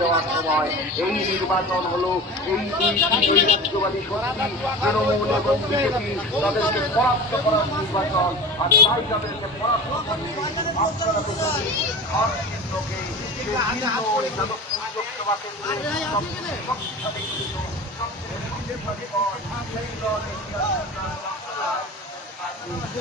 দেওয়ার সময় এই নির্বাচন হলো এই দুই রাজ্যবাদী শক্তি তৃণমূল এবং বিজেপি তাদেরকে পরাস্ত করার নির্বাচন আর তাই তাদেরকে পরাস্ত করতে আপনারা ঘর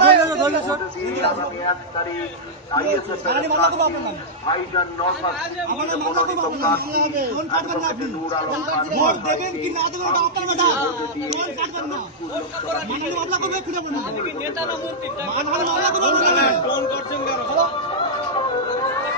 আপনাদের চলেছে মামলা করবে মামলা করবে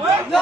Vai, vai.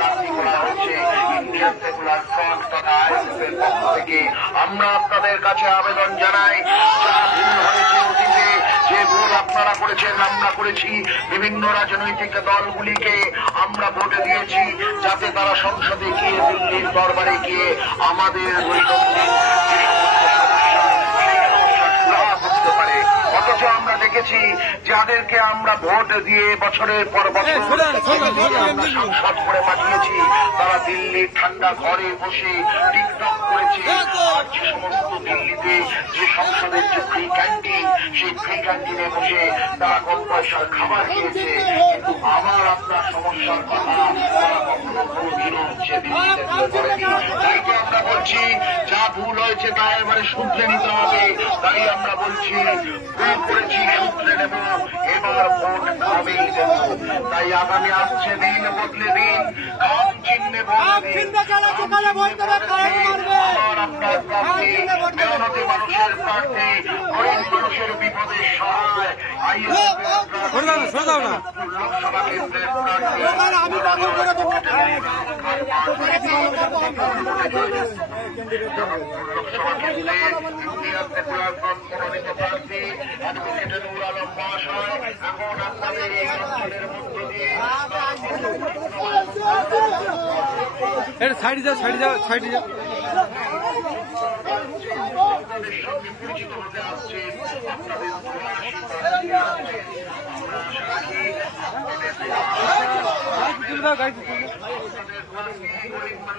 ভোট পক্ষ থেকে আমরা আপনাদের কাছে আবেদন জানাই, যা ভুল হয়েছে অতীতে, যে ভুল আপনারা করেছেন, আমরা করেছি। বিভিন্ন রাজনৈতিক দলগুলিকে আমরা ভোটে দিয়েছি, যাতে তারা সংসদে গিয়ে দিল্লির দরবারে গিয়ে আমাদের দৈনন্দিন যে সমস্যা, সেই সমস্যার সুরাহা করতে পারে অথচ আমরা দেখেছি যাদেরকে আমরা ভোট দিয়ে বছরের পর বছর সংসদ করে পাঠিয়েছি তারা দিল্লির ঠান্ডা ঘরে বসে টিকটক করেছে। আর যে সমস্ত দিল্লিতে যে সংসদের যে ফ্রি ক্যান্টিন সেই ফ্রি ক্যান্টিনে বসে তারা কম পয়সার খাবার খেয়েছে। আমার আপনার সমস্যার কথা যা ভুল হয়েছে তা এবারে শুধরে নিতে হবে। তাই আমরা বলছি, ভুল করেছি, শুধরে নেব। এবার ভোট দেব। তাই আগামী আসছে দিন, বদলে দিন। খাম চিহ্নে বদলে দিন। সাইডে যাও সাইডে যাও সাইডে যাও আপনাদের সঙ্গে পরিচিত হতে আসছেন আপনাদের দোয়া আশীর্বাদ নিয়ে আসছেন। আমরা আশা রাখি আপনাদের দোয়া গাড়ি তুলে দাও গাড়ি আপনাদের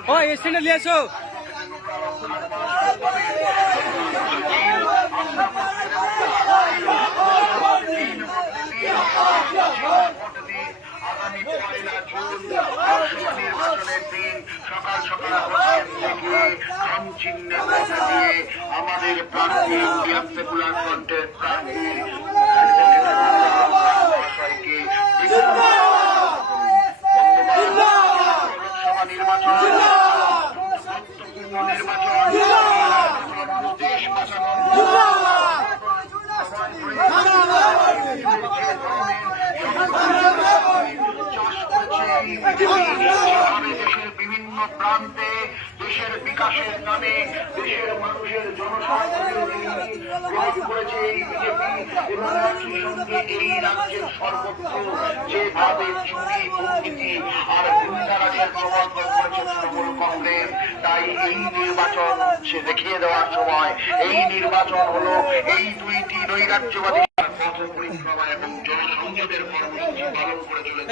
ও স্ট্যান্ডে নিয়ে এসো। আগামী পয়লা জুন সকাল সকাল হোটেল থেকে খাম চিহ্নে আমাদের ইন্ডিয়ান সেকুলার ফ্রন্টের প্রার্থী মহাশয়কে লোকসভা নির্বাচন গুরুত্বপূর্ণ নির্বাচন দেশ বাঁচানোর চাষ করছে এই বিজেপি যেভাবে দেশের বিভিন্ন প্রান্তে দেশের নামে দেশের মানুষের জনস্বার্থ করেছে এই বিজেপি এবং একই সঙ্গে এই রাজ্যের সর্বত্র যেভাবে চুরি দুর্নীতি আর গুন্ডারাজের প্রবর্তন করেছে তৃণমূল কংগ্রেস তাই এই নির্বাচন সে দেখিয়ে দেওয়ার সময় এই নির্বাচন হলো এই দুইটি নৈরাজ্যবাদী পথ পরিক্রমা এবং জনসংযোগের কর্মসূচি পালন করে চলেছে।